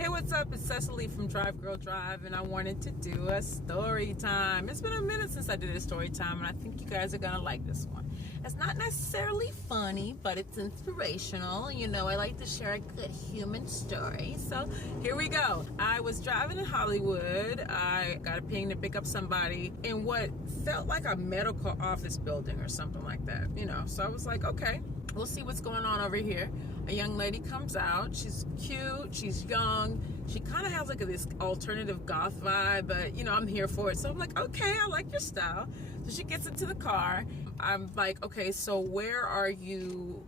Hey, what's up? It's Cecily from Drive Girl Drive, and I wanted to do a story time. It's been a minute since I did a story time, and I think you guys are gonna like this one. It's not necessarily funny, but it's inspirational. You know, I like to share a good human story. So here we go. I was driving in Hollywood. I got a ping to pick up somebody in what felt like a medical office building or something like that. You know, so I was like, okay, we'll see what's going on over here. A young lady comes out. She's cute. She's young. She kind of has like this alternative goth vibe, but you know, I'm here for it. So I'm like, okay, I like your style. So she gets into the car. I'm like, okay, so where are you?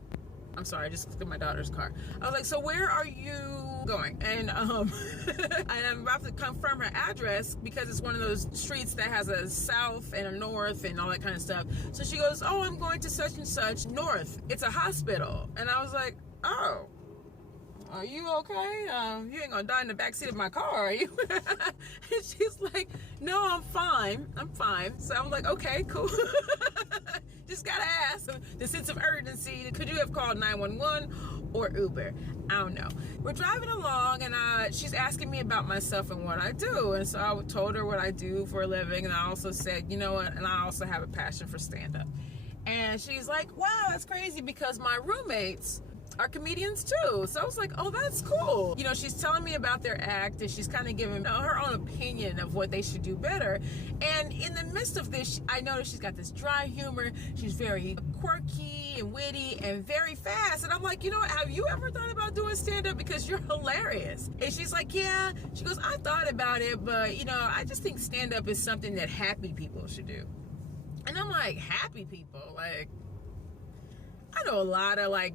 I'm sorry, I just looked at my daughter's car. I was like, so where are you going? And I'm about to confirm her address because it's one of those streets that has a south and a north and all that kind of stuff. So she goes, oh, I'm going to such and such north. It's a hospital. And I was like, oh, are you okay? You ain't gonna die in the backseat of my car, are you? And she's like, no, I'm fine. I'm fine. So I was like, okay, cool. Just gotta ask. The sense of urgency. Could you have called 911 or Uber? I don't know. We're driving along, and she's asking me about myself and what I do. And so I told her what I do for a living, and I also said, you know what? And I also have a passion for stand-up. And she's like, wow, that's crazy because my roommates are comedians too. So I was like, oh, that's cool. You know, she's telling me about their act, and she's kind of giving her own opinion of what they should do better. And in the midst of this, I noticed she's got this dry humor. She's very quirky and witty and very fast. And I'm like, you know what? Have you ever thought about doing stand-up? Because you're hilarious. And she's like, yeah. She goes, I thought about it, but you know, I just think stand-up is something that happy people should do. And I'm like, happy people? Like, I know a lot of like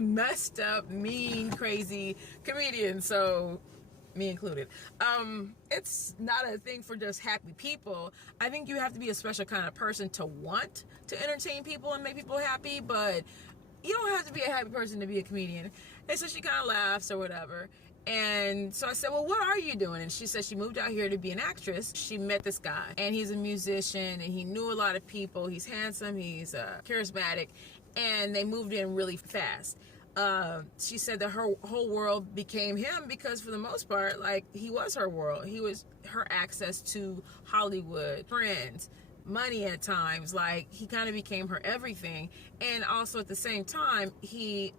messed up, mean, crazy comedians, so me included. It's not a thing for just happy people. I think you have to be a special kind of person to want to entertain people and make people happy, but you don't have to be a happy person to be a comedian. And so she kind of laughs or whatever. And so I said, well, what are you doing? And she said she moved out here to be an actress. She met this guy, and he's a musician, and he knew a lot of people. He's handsome, he's charismatic, and they moved in really fast. She said that her whole world became him because for the most part, like, he was her world. He was her access to Hollywood, friends, money at times. Like, he kind of became her everything. And also at the same time, he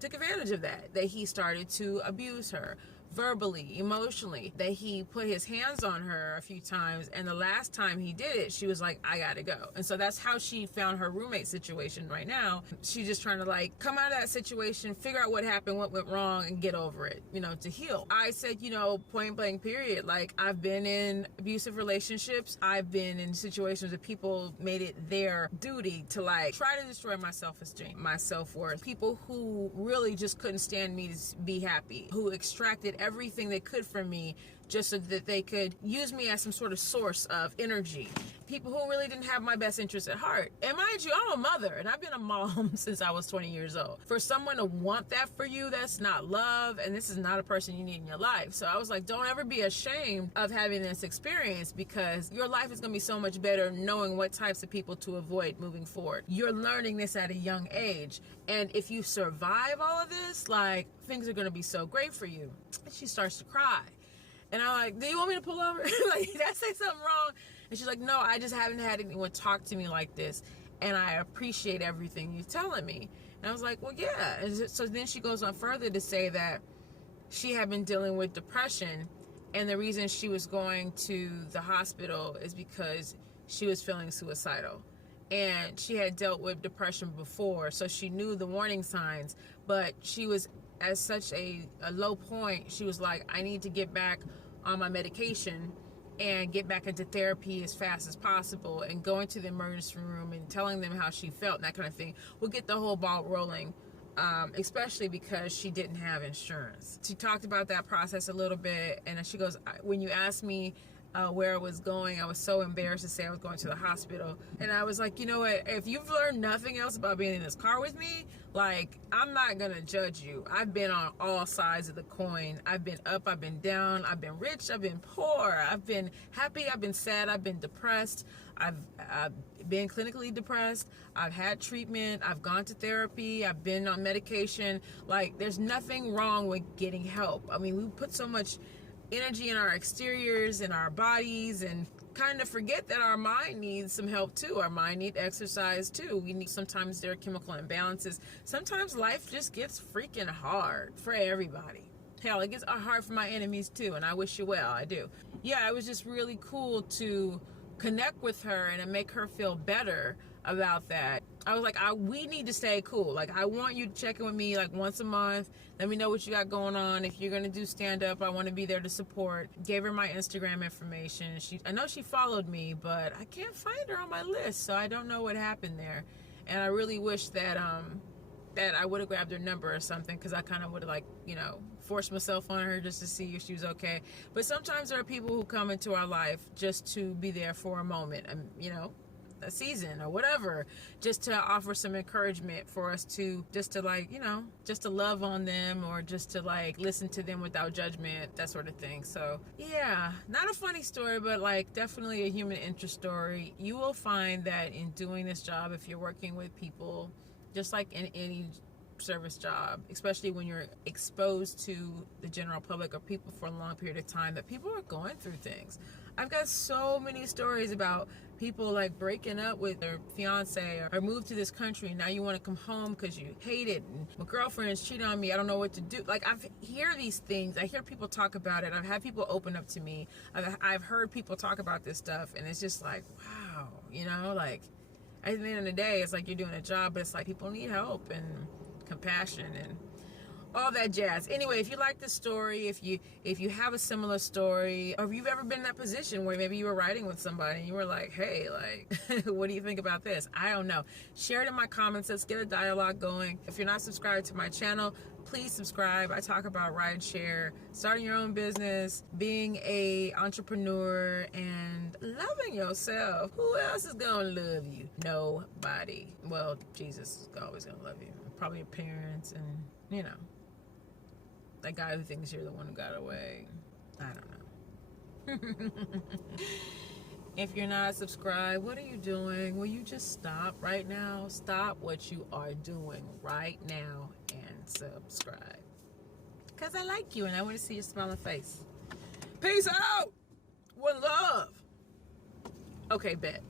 took advantage of that he started to abuse her verbally, emotionally, that he put his hands on her a few times, and the last time he did it, she was like, I gotta go. And so that's how she found her roommate situation right now. She's just trying to like come out of that situation, figure out what happened, what went wrong, and get over it, you know, to heal. I said, you know, point blank period, like, I've been in abusive relationships. I've been in situations where people made it their duty to like try to destroy my self-esteem, my self-worth. People who really just couldn't stand me to be happy, who extracted everything they could from me just so that they could use me as some sort of source of energy. People who really didn't have my best interests at heart. And mind you, I'm a mother, and I've been a mom since I was 20 years old. For someone to want that for you, that's not love, and this is not a person you need in your life. So I was like, don't ever be ashamed of having this experience, because your life is gonna be so much better knowing what types of people to avoid moving forward. You're learning this at a young age, and if you survive all of this, like, things are gonna be so great for you. And she starts to cry. And I'm like, do you want me to pull over? Like, did I say something wrong? And she's like, no, I just haven't had anyone talk to me like this, and I appreciate everything you're telling me. And I was like, well, yeah. And so then she goes on further to say that she had been dealing with depression, and the reason she was going to the hospital is because she was feeling suicidal. And she had dealt with depression before, so she knew the warning signs, but she was at such a low point. She was like, I need to get back on my medication and get back into therapy as fast as possible, and going to the emergency room and telling them how she felt and that kind of thing will get the whole ball rolling, especially because she didn't have insurance. She talked about that process a little bit, and she goes, when you asked me where I was going, I was so embarrassed to say I was going to the hospital. And I was like, you know what, if you've learned nothing else about being in this car with me, Like, I'm not gonna judge you. I've been on all sides of the coin. I've been up, I've been down, I've been rich, I've been poor, I've been happy, I've been sad, I've been depressed, I've been clinically depressed, I've had treatment, I've gone to therapy, I've been on medication. Like, there's nothing wrong with getting help. I mean, we put so much energy in our exteriors and our bodies and kind of forget that our mind needs some help too. Our mind needs exercise too. Sometimes there are chemical imbalances. Sometimes life just gets freaking hard for everybody. Hell, it gets hard for my enemies too, and I wish you well. I do. Yeah, it was just really cool to connect with her and to make her feel better about that. I was like, we need to stay cool. Like, I want you to check in with me like once a month. Let me know what you got going on. If you're gonna do stand up, I want to be there to support. Gave her my Instagram information. I know she followed me, but I can't find her on my list, so I don't know what happened there. And I really wish that that I would have grabbed her number or something, because I kind of would have, like, you know, forced myself on her just to see if she was okay. But sometimes there are people who come into our life just to be there for a moment, you know, a season or whatever, just to offer some encouragement for us to, just to, like, you know, just to love on them, or just to, like, listen to them without judgment, that sort of thing. So yeah, not a funny story, but like definitely a human interest story. You will find that in doing this job, if you're working with people, just like in any service job, especially when you're exposed to the general public or people for a long period of time, that people are going through things. I've got so many stories about people like breaking up with their fiance, or moved to this country and now you want to come home because you hate it, and my girlfriend's cheating on me, I don't know what to do. Like, I hear these things, I hear people talk about it, I've had people open up to me, I've heard people talk about this stuff, and it's just like, wow, you know, like, at the end of the day, it's like you're doing a job, but it's like people need help and compassion and all that jazz. Anyway, if you like this story, if you have a similar story, or if you've ever been in that position where maybe you were writing with somebody and you were like, hey, like, what do you think about this? I don't know. Share it in my comments. Let's get a dialogue going. If you're not subscribed to my channel, please subscribe. I talk about rideshare, starting your own business, being a entrepreneur, and loving yourself. Who else is gonna love you? Nobody. Well, Jesus is always gonna love you. Probably your parents, and, you know, that guy who thinks you're the one who got away. I don't know. If you're not subscribed, what are you doing? Will you just stop right now? Stop what you are doing right now and subscribe. Because I like you and I want to see your smiling face. Peace out. One love. Okay, bet.